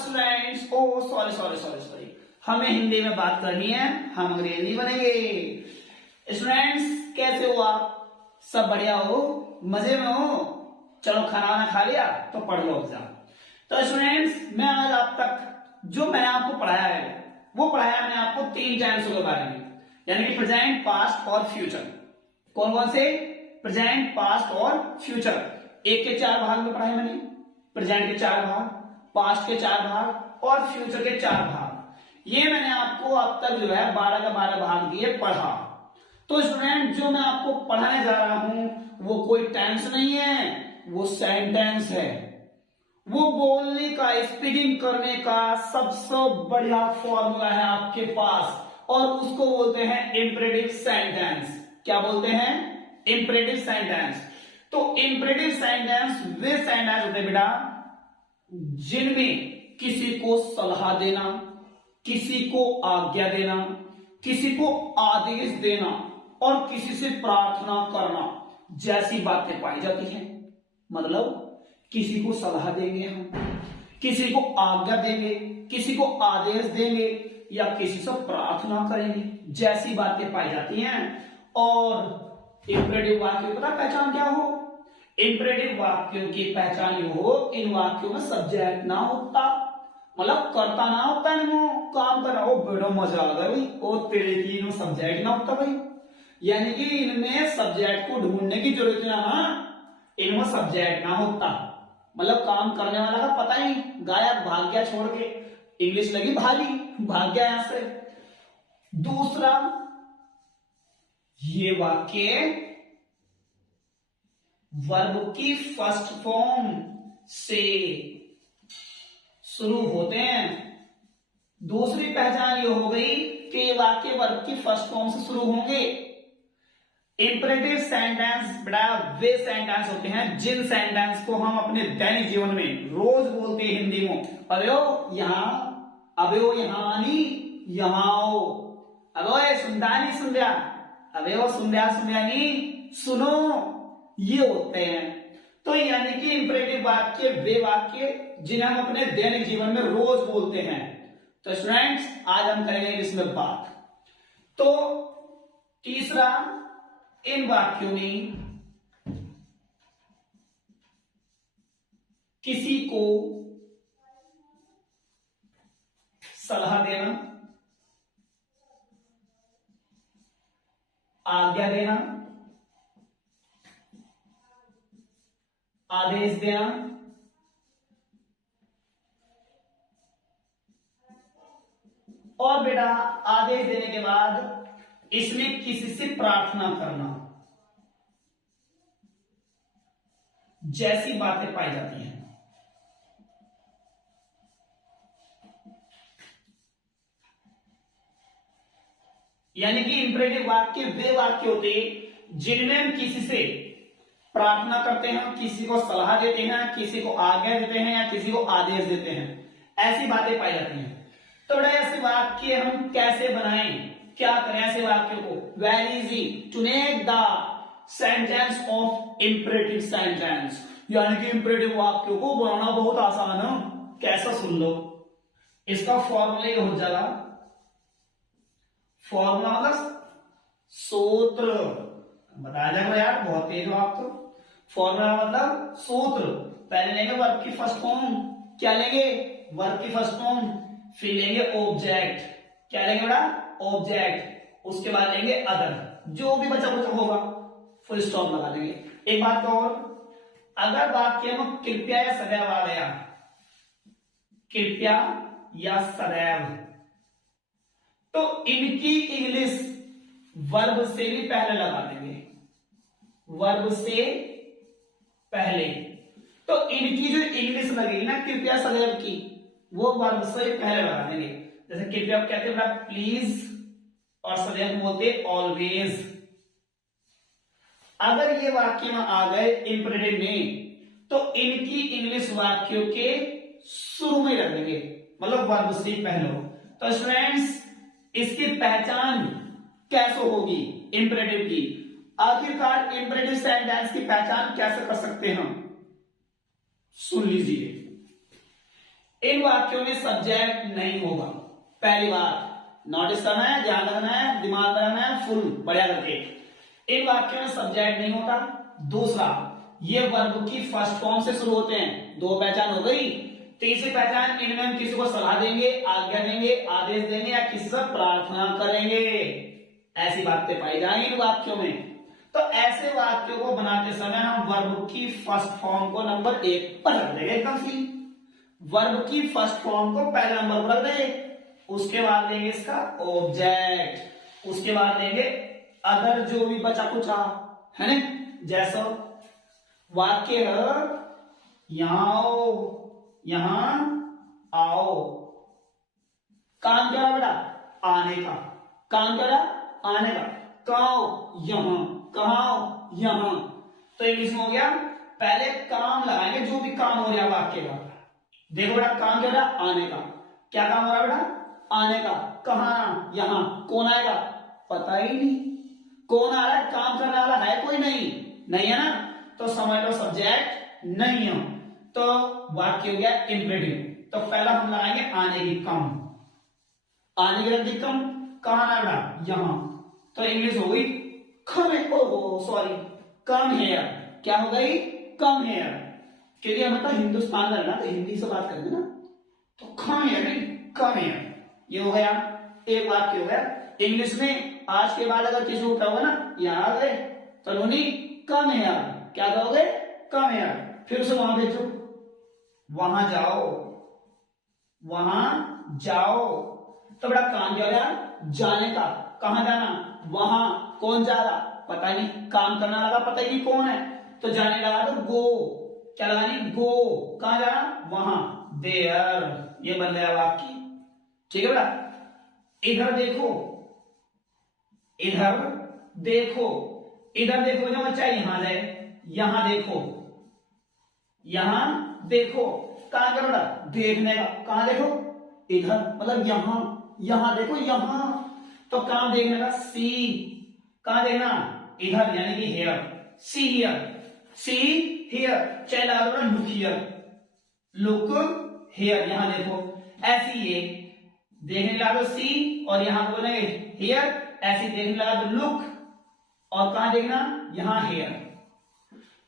Students, ओ sorry sorry sorry sorry, हमें हिंदी में बात करनी है, हम अंग्रेजी नहीं बनेंगे। स्टूडेंट्स कैसे हो आप? सब बढ़िया हो, मजे में हो? चलो खाना वाना खा लिया तो पढ़ लो एग्जाम। तो स्टूडेंट्स मैं आज आप तक जो मैंने आपको पढ़ाया है वो पढ़ाया मैंने आपको 3 टेंसों के बारे में, यानी कि प्रेजेंट, पास्ट और फ्यूचर। कौन कौन से? प्रेजेंट, पास्ट और फ्यूचर। एक के 4 भाग में पढ़ाए मैंने, प्रेजेंट के 4 भाग, पास्ट के 4 भाग और फ्यूचर के 4 भाग। ये मैंने आपको अब तक जो है 12 का 12 भाग दिए पढ़ा। तो स्टूडेंट जो मैं आपको पढ़ाने जा रहा हूं वो कोई टेंस नहीं है, वो सेंटेंस है। वो बोलने का, स्पीकिंग करने का सबसे बढ़िया फॉर्मूला है आपके पास, और उसको बोलते हैं इंपरेटिव सेंटेंस। क्या बोलते हैं? Imperative sentence. तो इंपरेटिव सेंटेंस वे सेंटेंस होते बेटा जिनमें किसी को सलाह देना, किसी को आज्ञा देना, किसी को आदेश देना और किसी से प्रार्थना करना जैसी बातें पाई जाती हैं। मतलब किसी को सलाह देंगे हम, किसी को आज्ञा देंगे, किसी को आदेश देंगे या किसी से प्रार्थना करेंगे जैसी बातें पाई जाती हैं। और इंपरेटिव वाक्यों की पहचान क्या हो? इंपरेटिव वाक्यों की पहचान ये हो, इन वाक्यों में सब्जेक्ट ना होता, मतलब करता ना होता, काम करना हो। बेटा मजा आ गया भाई, ओ तेरे की इनमें सब्जेक्ट ना होता भाई, यानी कि इनमें सब्जेक्ट को ढूंढने की जरूरत ना, इनमें सब्जेक्ट ना होता, मतलब काम करने वाला का पता ही गायब, भाग गया छोड़ के, इंग्लिश लगी भारी, भाग गया यहां से। दूसरा, ये वाक्य वर्ब की फर्स्ट फॉर्म से शुरू होते हैं। दूसरी पहचान ये हो गई कि ये वाक्य वर्ब की फर्स्ट फॉर्म से शुरू होंगे। इंपरेटिव सेंटेंस बेटा वे सेंटेंस होते हैं जिन सेंटेंस को हम अपने दैनिक जीवन में रोज बोलते हैं हिंदी में। अबे ओ यहां, अबे ओ यहां आनी, यहां आओ, अबे सुनता नहीं सुंदया, अबे ओ सुंदया सुंदया नहीं सुनो, ये होते हैं। तो यानी कि इंपरेटिव वाक्य वे वाक्य जिन्हें हम अपने दैनिक जीवन में रोज बोलते हैं। तो स्टूडेंट्स आज हम करेंगे इसमें बात। तो तीसरा, इन वाक्यों में किसी को सलाह देना, आज्ञा देना, आदेश देना और बेटा आदेश देने के बाद इसमें किसी से प्रार्थना करना जैसी बातें पाई जाती हैं। यानी कि इंपरेटिव वाक्य वे वाक्य होते जिनमें हम किसी से प्रार्थना करते हैं, किसी को सलाह देते हैं, किसी को आज्ञा देते हैं या किसी को आदेश देते हैं, ऐसी बातें पाई जाती हैं। तो बेटा ऐसे वाक्य हम कैसे बनाएं, क्या करें ऐसे वाक्यों को? Very easy to make the sentence of imperative sentence, यानी कि इंपरेटिव वाक्यों को बनाना बहुत आसान है। कैसा सुन लो, इसका फॉर्मूला ये हो जाएगा, फॉर्मूला मतलब सूत्र, बताया जाएगा यार, बहुत तेज हो आप तो। फॉर्मूला मतलब सूत्र। पहले लेंगे वर्ब की फर्स्ट फॉर्म, क्या लेंगे? वर्ब की फर्स्ट फॉर्म, फिर लेंगे ऑब्जेक्ट, क्या लेंगे बेटा? ऑब्जेक्ट, उसके बाद लेंगे अदर, जो भी बचा बचा होगा फुल स्टॉप लगा देंगे। एक बात और, अगर वाक्य में कृपया या सदैव आ गया, कृपया या सदैव, तो इनकी इंग्लिश वर्ब से भी पहले लगा देंगे, वर्ब से पहले। तो इनकी जो इंग्लिश लगेगी ना कृपया सदैव की, वो वर्ब से पहले लगा देंगे। जैसे कृपया कहते हैं प्लीज और सदैव बोलते ऑलवेज। अगर ये वाक्य में आ गए इंपरेटिव में, तो इनकी इंग्लिश वाक्यों के शुरू में रख देंगे, मतलब वर्ब से पहले हो। तो स्टूडेंट्स इसकी पहचान कैसे होगी इंपरेटिव की? आखिरकार इंपरेटिव सेंटेंस की पहचान कैसे कर सकते हैं हम? सुन लीजिए। इन वाक्यों में सब्जेक्ट नहीं होगा। पहली बात नोटिस करना है, ध्यान रखना है, दिमाग में रखना है फुल बढ़िया करके। इन वाक्यों में सब्जेक्ट नहीं होता। दूसरा, ये वर्ब की फर्स्ट फॉर्म से शुरू होते हैं। दो पहचान हो गई। तीसरी पहचान, इनमें हम किसी को सलाह देंगे, आज्ञा देंगे, आदेश देंगे या किसी से प्रार्थना करेंगे, ऐसी बातें पाई जाएंगी इन वाक्यों में। तो ऐसे वाक्यों को बनाते समय हम वर्ब की फर्स्ट फॉर्म को नंबर 1 पर रख देंगे। एकदम सी वर्ब की फर्स्ट फॉर्म को पहले नंबर पर रख देंगे। उसके बाद देंगे इसका ऑब्जेक्ट, उसके बाद देंगे अदर जो भी बचा कुचा है ना, जैसा वाक्य यहां आओ, यहां आओ। काम क्या रहा बेटा? आने का। काम क्या रहा? आने का। कहाँ? यहां। कहाँ? यहां। तो इंग्लिश में हो गया, पहले काम लगाएंगे जो भी काम हो रहा है वाक्य का। देखो बेटा, काम क्या रहा? आने का। क्या काम हो रहा है बेटा? आने का। कहाँ? यहां। कौन आएगा? पता ही नहीं। कौन आ रहा है? काम करने वाला है कोई? नहीं, नहीं है ना, तो समझ लो सब्जेक्ट नहीं है। तो वाक्य हो गया इंपेरेटिव। तो पहला हम लगाएंगे आने की, कम। आने की रख दी कम। कहां आना बेटा? यहां। तो इंग्लिश हो गई कम। ओहो सॉरी, कम हेयर। क्या हो गई? Come here. क्योंकि हम मतलब हिंदुस्तान में रहना, तो हिंदी से बात करेंगे ना, तो कम हेयर नहीं, कम हेयर। ये हो गया एक वाक्य हो गया। इंग्लिश में आज के बाद अगर किसी को कहोगे ना यहाँ गए, तो उन्होंने कम हेयर, क्या कहोगे? Come here. फिर उसे वहां भेजो, वहां जाओ, वहां जाओ। तो बड़ा काम क्या हो गया? जाने का। कहां जाना? वहां। कौन जा रहा? पता नहीं। काम करना लगा, पता ही नहीं कौन है, तो जाने लगा तो गो। क्या लगानी? गो। कहां जाना? वहां। देयर। ये बन गया वाक्य। ठीक है बेटा। इधर देखो, इधर देखो। इधर देखो जो बच्चा यहां जाए, यहां देखो, यहां देखो। कहां का बेटा? देखने का। कहां देखो? इधर, मतलब यहां। यहां देखो, यहां। तो कहां देखने का? सी। कहां देखना? इधर, यानी कि here. See here. See here. चला लुक हियर। लुक हियर, यहां देखो। ऐसी ये देखने लगा तो सी, और यहां बोलेंगे हियर। ऐसी देखने लगा तो लुक, और कहां देखना? यहां हेयर।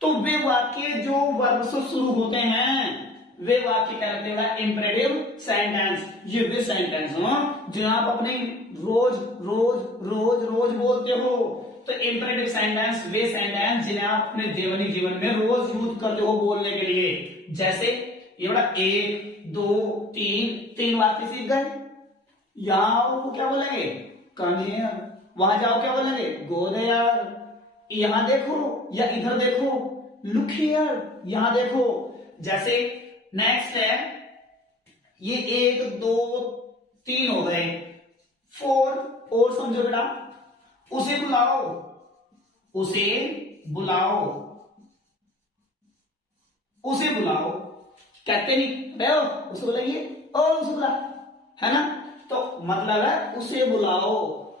तो वे वाक्य जो वर्ब से शुरू होते हैं वे वाक्य कहलाते हैं इंपेरेटिव सेंटेंस। ये वे सेंटेंस हो जो आप अपने रोज रोज रोज रोज बोलते हो। तो इंपेरेटिव सेंटेंस वे सेंटेंस जिन्हें आप अपने दैनिक जीवन में रोज यूज करते हो बोलने के लिए। जैसे ये बड़ा 1 2 3 3 वाक्य सीख गए। यहां क्या बोलेंगे? Come here. वहां जाओ क्या बोलेंगे? Go there. यहां देखो या इधर देखो, लुक हियर, यहां देखो। जैसे नेक्स्ट है, ये 1 2 3 हो गए, 4 और समझो बेटा। उसे बुलाओ, उसे बुलाओ, उसे बुलाओ। कहते नहीं रहे हो, उसे बुलाइए, ओ उसे बुला, है ना। तो मतलब है उसे बुलाओ।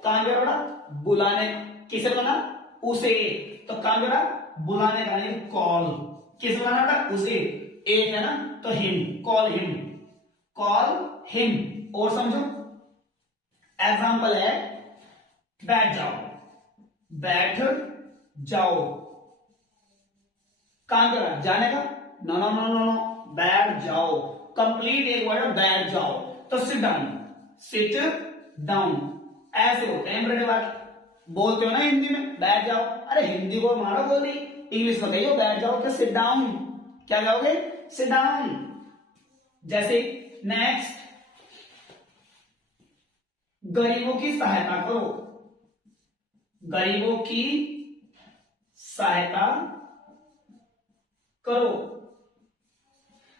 कहां गया बेटा? बुलाने। किसे बुलाना? उसे। तो कहां गया? बुलाने का, नहीं कॉल। किसे बुलाना बेटा? उसे। एक है ना, तो him. Call him, call him. और समझो एग्जाम्पल है, बैठ जाओ, बैठ जाओ। कहां गया? जाने का? No no no no no, बैठ जाओ। कंप्लीट एक वर्ड है, बैठ जाओ। तो सिट डाउन, सिट डाउन। ऐसे होते हैं इंपेरेटिव वाक्य। बोलते हो ना हिंदी में बैठ जाओ, अरे हिंदी को मारो बोली, इंग्लिश में कहियो बैठ जाओ। क्या? Sit down. क्या कहोगे? Sit down. जैसे नेक्स्ट, गरीबों की सहायता करो, गरीबों की सहायता करो,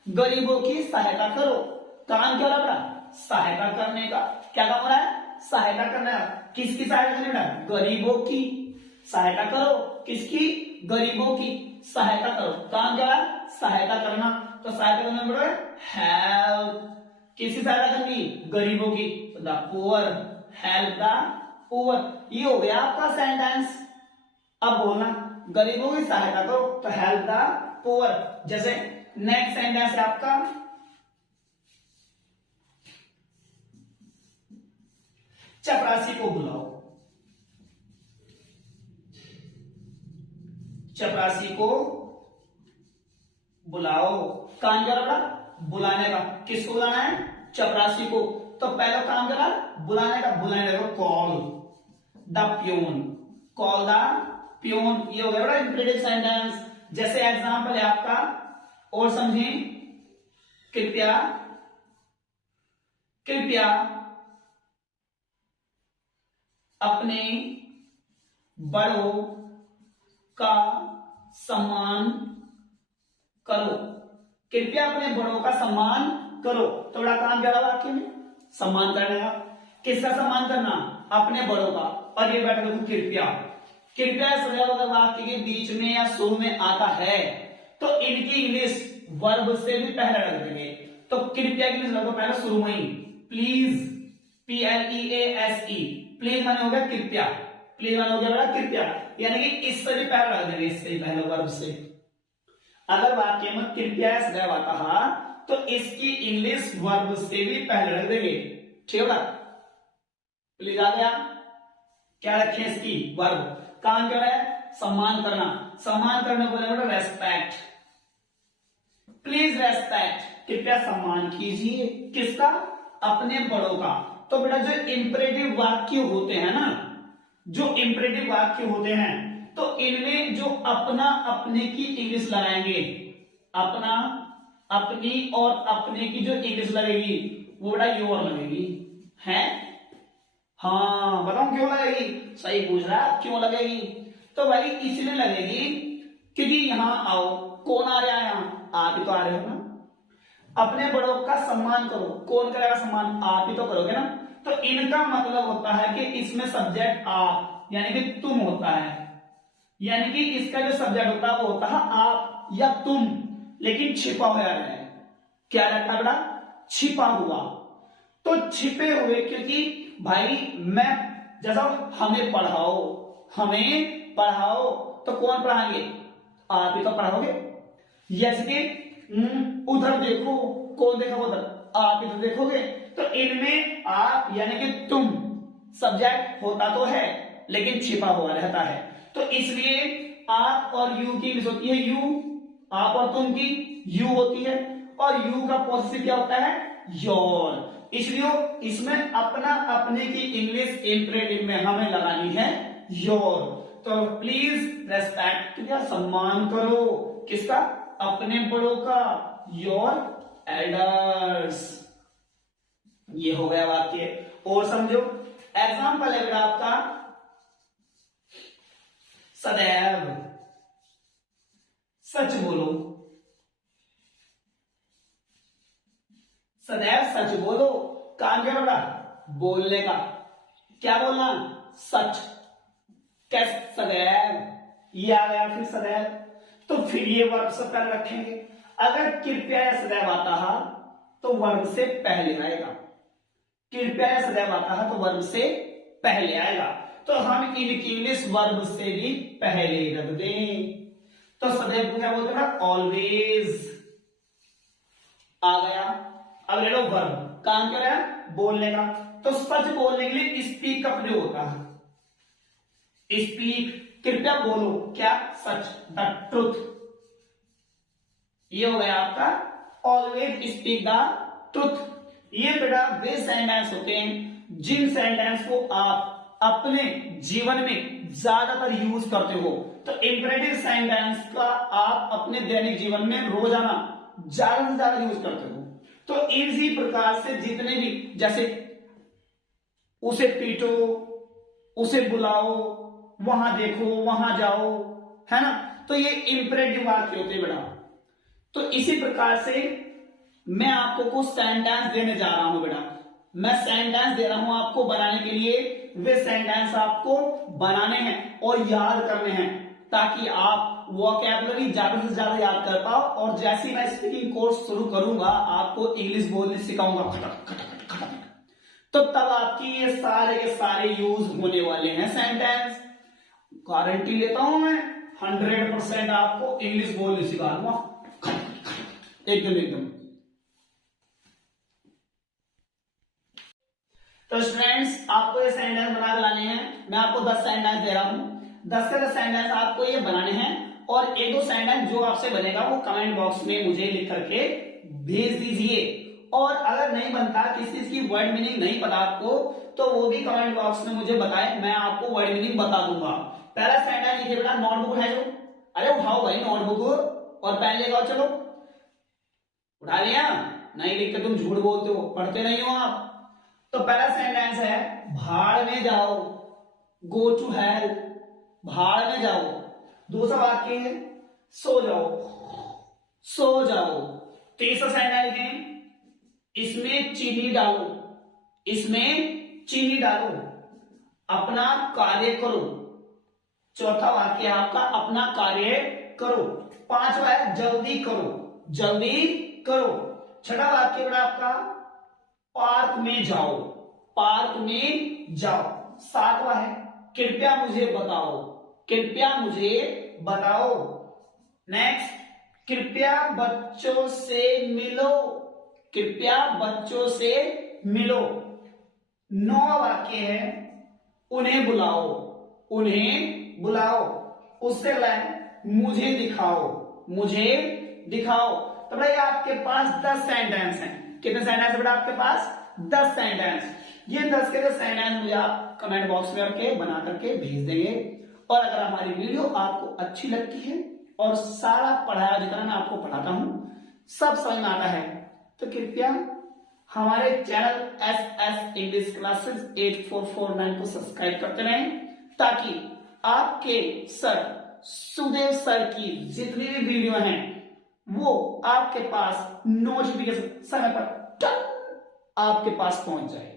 गरीबों की सहायता करो। काम क्या हो रहा है? सहायता करने का। क्या काम हो रहा है? सहायता करना। किसकी सहायता करने बेटा? गरीबों की सहायता करो। किसकी? गरीबों की सहायता करो। काम क्या है? सहायता करना। तो सहायता करना बेटा हेल्प। किसकी सहायता करनी? गरीबों की। The poor, help the poor. ये हो गया आपका सेंटेंस। अब बोलना गरीबों की सहायता करो, तो हेल्प द पुअर। जैसे नेक्स्ट सेंटेंस है आपका, चपरासी को बुलाओ, चपरासी को बुलाओ। काम क्या रहा? बुलाने का। किसको बुलाना है? चपरासी को। तो पहला काम क्या? बुलाने का। बुलाने का call the peon, call the peon. ये हो गया बड़ा इंपरेटिव सेंटेंस। जैसे एग्जांपल है आपका, और समझें, कृपया कृपया अपने बड़ों का सम्मान करो, कृपया अपने बड़ों का सम्मान करो। तो बड़ा काम क्या रहा वाक्य में? सम्मान करने का। किसका सम्मान करना? अपने बड़ों का। और ये बैठा देखो कृपया, कृपया सदैव अगर वाक्य के बीच में या शुरू में आता है तो इनकी इंग्लिश वर्ब से भी पहले रख देंगे। तो कृपया की इंग्लिश लगभग पहले शुरू में ही प्लीज, PLEASE, प्लीज माने हो गया कृपया, प्लीज माने हो गया बड़ा कृपया, यानी कि इससे भी पहले रख देंगे, इससे पहले वर्ब से। अगर वाक्य में कृपया सदैव आता तो इसकी इंग्लिश वर्ब से भी पहले रख देंगे। ठीक है? प्लीज आ गया। क्या रखें इसकी? वर्ब। काम क्या है? सम्मान करना। सम्मान करने को बोले रेस्पेक्ट, प्लीज रेस्पेक्ट, कृपया सम्मान कीजिए। किसका? अपने बड़ों का। तो बेटा जो इंपरेटिव वाक्य होते हैं ना, जो इंपरेटिव वाक्य होते हैं, तो इनमें जो अपना अपने की इंग्लिश लगाएंगे, अपना अपनी और अपने की जो इंग्लिश लगेगी वो बड़ा योर लगेगी है। हाँ बताऊं क्यों लगेगी? सही पूछ रहा है, क्यों लगेगी? तो भाई इसलिए लगेगी क्योंकि यहां आओ, कौन आ रहा है? यहां आप ही तो आ रहे हो ना। अपने बड़ों का सम्मान करो, कौन करेगा सम्मान? आप ही तो करोगे ना। तो इनका मतलब होता है कि इसमें सब्जेक्ट आप यानी कि तुम होता है, यानी कि इसका जो सब्जेक्ट होता है वो होता है आप या तुम, लेकिन छिपा हुआ है। क्या रहता है बेटा? छिपा हुआ। तो छिपे हुए, क्योंकि भाई मैं जैसा हमें पढ़ाओ, हमें पढ़ाओ, तो कौन पढ़ाएंगे? आप ही तो पढ़ाओगे। जैसे कि उधर देखो, कौन देखा उधर? आप ही तो देखोगे। तो इनमें आप यानी कि तुम सब्जेक्ट होता तो है लेकिन छिपा हुआ रहता है। तो इसलिए आप और यू की इंग्लिश होती है यू, आप और तुम की यू होती है, और यू का पॉसेसिव क्या होता है? योर। इसलिए इसमें अपना अपने की इंग्लिश इंपरेटिव में हमें लगानी है योर। तो प्लीज रेस्पेक्ट, क्या सम्मान करो। किसका? अपने बड़ों का, योर एल्डर्स। ये हो गया वाक्य। और समझो, एग्जाम्पल है आपका सदैव सच बोलो, सदैव सच बोलो। काम क्या होगा? बोलने का। क्या बोलना? सच। कैसे? सदैव। ये आ गया फिर सदैव, तो फिर ये वर्ब से पहले रखेंगे। अगर कृपया या सदैव आता है तो वर्ब से पहले आएगा, कृपया या सदैव आता है तो वर्ब से पहले आएगा। तो हम इनकी इंग्लिश वर्ब से भी पहले रख दें। तो सदैव को क्या बोलते हैं? ऑलवेज आ गया। अब ले लो वर्ब। काम क्या है? बोलने का। तो सच बोलने के लिए स्पीक का प्रयोग होता है। स्पीक, कृपया बोलो। क्या? सच, द ट्रुथ। ये हो गया आपका ऑलवेज स्पीक द ट्रुथ। ये बेटा वे सेंटेंस होते हैं जिन सेंटेंस को आप अपने जीवन में ज्यादातर यूज करते हो। तो इंपरेटिव सेंटेंस का आप अपने दैनिक जीवन में रोजाना ज्यादा से ज्यादा यूज करते हो। तो इसी प्रकार से जितने भी, जैसे उसे पीटो, उसे बुलाओ, वहां देखो, वहां जाओ, है ना। तो ये इंपरेटिव वाक्य होते बेटा। तो इसी प्रकार से मैं आपको कुछ सेंटेंस देने जा रहा हूं बेटा। मैं सेंटेंस दे रहा हूं आपको बनाने के लिए। वे सेंटेंस आपको बनाने हैं और याद करने हैं ताकि आप वोकैबुलरी ज्यादा से ज्यादा याद कर पाओ। और जैसे ही मैं स्पीकिंग कोर्स शुरू करूंगा, आपको इंग्लिश बोलने सिखाऊंगा खटक खटक खटक, तो तब आपकी ये सारे के सारे यूज होने वाले हैं सेंटेंस। गारंटी लेता हूं मैं 100% आपको इंग्लिश बोलने सिखा दूंगा एकदम एकदम। तो स्टूडेंट्स आपको ये सेंटेंस बना के लाने हैं। मैं आपको 10 सेंटेंस दे रहा हूं, 10 से 10 सेंटेंस आपको ये बनाने हैं और एक दो सेंटेंस जो आपसे बनेगा वो कमेंट बॉक्स में मुझे लिख करके भेज दीजिए। और अगर नहीं बनता, किसी चीज की वर्ड मीनिंग नहीं पता आपको, तो वो भी कमेंट बॉक्स में मुझे बताएं, मैं आपको वर्ड मीनिंग बता दूंगा। पहला सेंटेंस लिखिए बेटा, नोटबुक है जो, अरे उठाओ भाई नोटबुक और पेन लेकर आओ, चलो उठा लिया? नहीं लिखते, तुम झूठ बोलते हो, पढ़ते नहीं हो आप। तो पहला सेंटेंस है भाड़ में जाओ, गो टू हेल, भाड़ में जाओ। दूसरा वाक्य है सो जाओ, सो जाओ। तीसरा सेंटेंस लिखें, इसमें चीनी डालो, इसमें चीनी डालो, अपना कार्य करो। चौथा वाक्य आपका अपना कार्य करो। पांचवा है जल्दी करो, जल्दी करो। छठा वाक्य बेटा आपका पार्क में जाओ, पार्क में जाओ। सातवां है कृपया मुझे बताओ, कृपया मुझे बताओ। नेक्स्ट, कृपया बच्चों से मिलो, कृपया बच्चों से मिलो। नौवां वाक्य है उन्हें बुलाओ, उन्हें बुलाओ। उससे अगला है मुझे दिखाओ, मुझे दिखाओ। तो भाई आपके पास 10 सेंटेंस हैं। कितने सेंटेंस है बेटा आपके पास? 10 सेंटेंस। ये 10 के 10 सेंटेंस मुझे आप कमेंट बॉक्स में करके बना करके भेज देंगे। और अगर हमारी वीडियो आपको अच्छी लगती है और सारा पढ़ाया जितना मैं आपको पढ़ाता हूं सब समझ में आता है, तो कृपया हमारे चैनल SS इंग्लिश क्लासेस 8449 को सब्सक्राइब करते रहें, ताकि आपके सर सुदेव सर की जितनी भी वीडियो हैं वो आपके पास नोटिफिकेशन समय पर आपके पास पहुंच जाए।